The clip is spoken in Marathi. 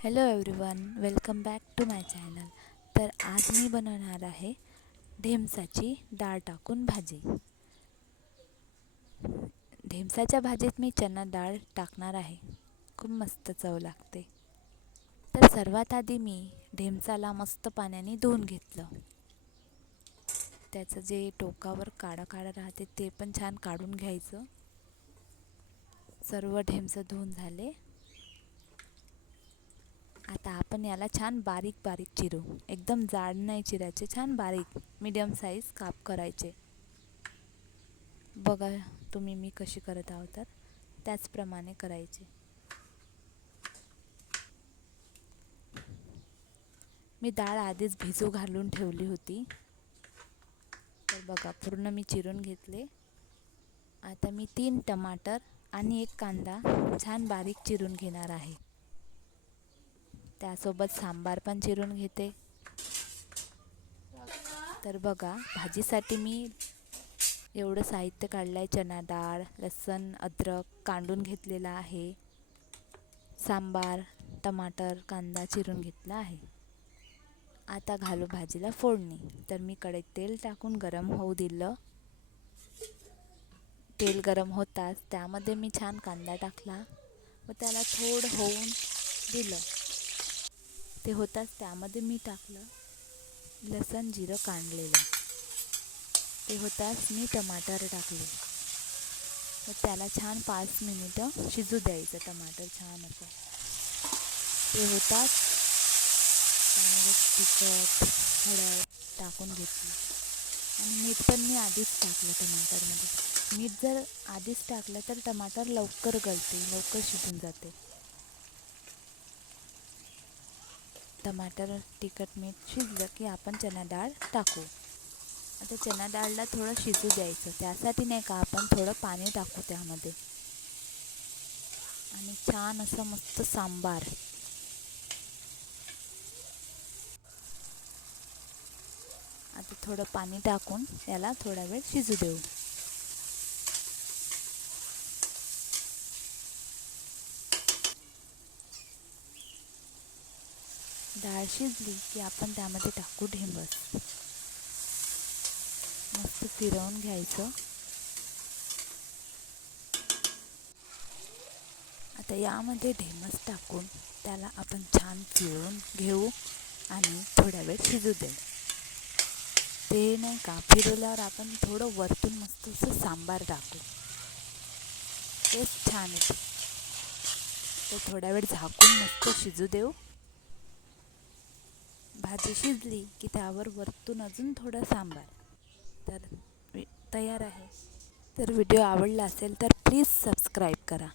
Hello everyone, welcome back to my channel. तर आज मी बनवणार आहे ढेमसाची डाळ टाकून भाजी. ढेमसाच्या भाजीत मी चना डाळ टाकणार आहे. खूप मस्त चव लागते. तर सर्वात आधी मी ढेमसाला मस्त पाण्याने धुवून घेतलं. त्याचं जे टोकावर काळं काळं राहते ते पण छान काढून घ्यायचं. सर्व ढेमसं धुवून झाले. आता आपण याला छान बारीक बारीक चिरू. एकदम जाड नाही चिरायचे, छान बारीक मीडियम साईज काप करायचे. बघा तुम्ही मी कशी करत आहोत तर त्याचप्रमाणे करायचे. मी डाळ आधीच भिजू घालून ठेवली होती. तर बघा पूर्ण मी चिरून घेतले. आता मी 3 टमाटर आणि 1 कांदा छान बारीक चिरून घेणार आहे. त्यासोबत सांबार पण चिरून घेते. तर बघा भाजीसाठी मी एवढं साहित्य काढलं आहे. चना डाळ, लसूण, अद्रक कांडून घेतलेला आहे. सांबार, टमाटर, कांदा चिरून घेतला आहे. आता घालू भाजीला फोडणी. तर मी कढईत तेल टाकून गरम होऊ दिलं. तेल गरम होताच त्यामध्ये मी छान कांदा टाकला व त्याला थोडं होऊन दिलं. ते होताच त्यामध्ये मी टाकलं लसूण जिरं काढलेलं. ते होताच मी टमाटर टाकले व त्याला छान 5 मिनिटं शिजू द्यायचं. टमाटर छान असं ते होताच त्यामध्ये तिखट, हळद टाकून घेतली आणि मीठ पण मी आधीच टाकलं टमाटरमध्ये. मीठ जर आधीच टाकलं तर टमाटर लवकर गलते, लवकर शिजून जाते. टमाटर, तिखट, मीठ शिजलं की आपण चना डाळ टाकू. आता चना डाळला थोडं शिजू द्यायचं. त्यासाठी नाही का आपण थोडं पाणी टाकू त्यामध्ये आणि छान असं मस्त सांबार. आता थोडं पाणी टाकून याला थोडा वेळ शिजू देऊ. डाळ शिजली की आपण त्यामध्ये टाकू ढेमस. मस्त फिरवून घ्यायचं. आता यामध्ये ढेमस टाकून त्याला आपण छान फिरवून घेऊ आणि थोडा वेळ शिजू देऊ. ते नाही का फिरवल्यावर आपण थोडं वरतून मस्त असं सांबार टाकू. टेस्ट छान येते. ते थोडा वेळ झाकून मस्त शिजू देऊ. भाजी शिजली की त्यावर वरतून अजून थोडं सांबार. तर तयार आहे. तर व्हिडिओ आवडला असेल तर प्लीज सबस्क्राईब करा.